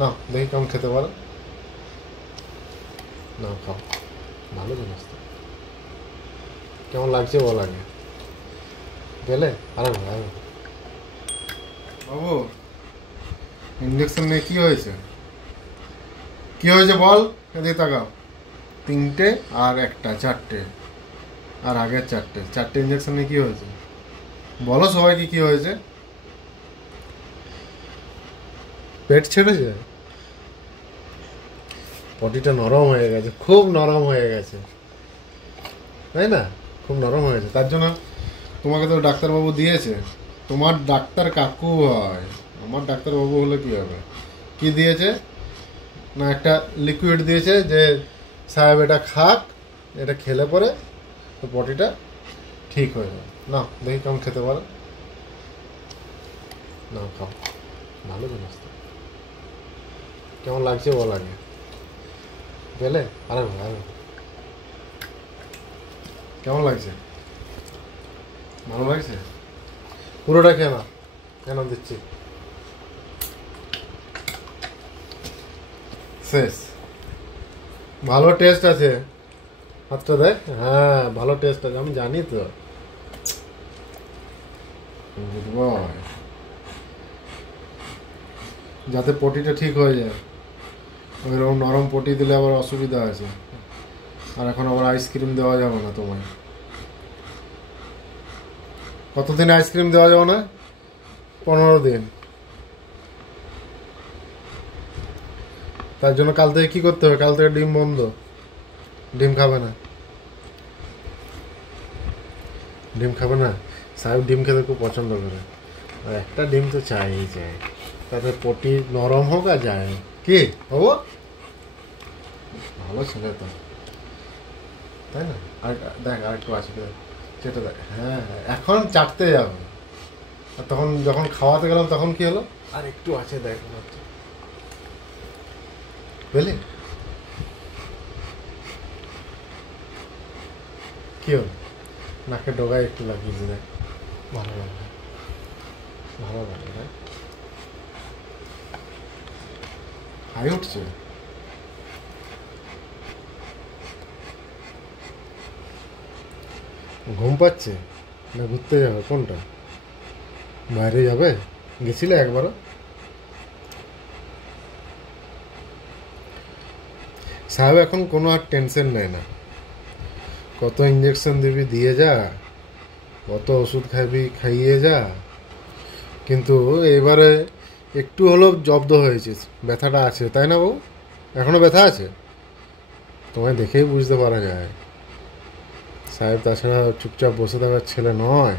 না দেখি কেমন খেতে পারো, না খাও, ভালো জিনিস তো। কেমন লাগছে বল আগে, গেলে আরে আরে বাবু ইঞ্জেকশন নিয়ে কি হয়েছে, কি হয়েছে বল, এদিকে তাকাও। 3টে আর একটা, 4টে, আর আগের 4টে ইঞ্জেকশন নিয়ে কি হয়েছে বলো সবাইকে, কি হয়েছে? পেট ছেড়েছে, পটিটা নরম হয়ে গেছে, খুব নরম হয়ে গেছে, তাই না? খুব নরম হয়ে গেছে, তার জন্য তোমাকে তো ডাক্তারবাবু দিয়েছে, তোমার ডাক্তার কাকু হয়, আমার ডাক্তারবাবু হলে কি হবে, কি দিয়েছে না একটা লিকুইড দিয়েছে যে সাহেব এটা খাক, এটা খেলে পরে তো পটিটা ঠিক হয়ে যাবে। না দেখি কেমন খেতে পারো, না খাও, ভালো জিনিস তো। কেমন লাগছে বল আগে, গেলে আরে আরে কেমন লাগছে, ভালো লাগছে? পুরোটা খেয়ে না, কেন দিচ্ছি, শেষ। ভালো টেস্ট আছে, হাতটা দেখ, হ্যাঁ ভালো টেস্ট আছে, আমি জানি তো। যাতে পটিটা ঠিক হয়ে যায়, ওইরকম নরম পটি দিলে আবার অসুবিধা আছে, আর এখন আবার আইসক্রিম দেওয়া যাবে না তোমায়। কতদিন আইসক্রিম দেওয়া যাবে না? 15 দিন। তার জন্য কাল থেকে কি করতে হবে, কাল থেকে ডিম বন্ধ, ডিম খাবে না, ডিম খাবে না। সাহেব ডিম খেতে খুব পছন্দ করে, আর একটা ডিম তো চাই চাই, তাতে পটি নরম হোক আর যায়, কি হবো, ভালো ছেলে তো, তাই না? আর দেখ আর একটু আছে, সেটা দেখ, হ্যাঁ এখন চাটতে যাবে, আর তখন যখন খাওয়াতে গেলাম তখন কি হলো, আর একটু আছে দেখ, বুঝলি কি হলো, নাকে ডগায় একটু লাগিয়েছি দেখ, ভালো লাগে, ভালো লাগে দেখ, হাই উঠছে। ঘুম পাচ্ছে না ঘুরতে যাবে, কোনটা, বাইরে যাবে, গেছিলে একবারও? সাহেব এখন কোনো আর টেনশন নেয় না, কত ইঞ্জেকশন দিবি দিয়ে যা, কত ওষুধ খাবি খাইয়ে যা, কিন্তু এবারে একটু হলেও জব্দ হয়েছিস, ব্যথাটা আছে তাই না বাবু, এখনো ব্যথা আছে, তোমায় দেখেই বুঝতে পারা যায়। সাহেব তাছাড়া চুপচাপ বসে থাকার ছেলে নয়,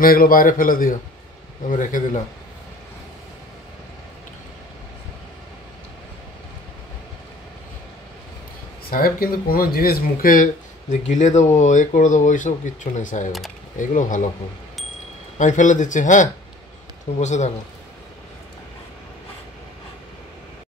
না এগুলো বাইরে ফেলে দিও, আমি রেখে দিলাম। সাহেব কিন্তু কোনো জিনিস মুখে যে গিলে দেবো এ করে দেবো ওইসব কিচ্ছু নেই সাহেবের, এগুলো ভালো করে আমি ফেলে দিচ্ছি, হ্যাঁ তুমি বসে থাকো।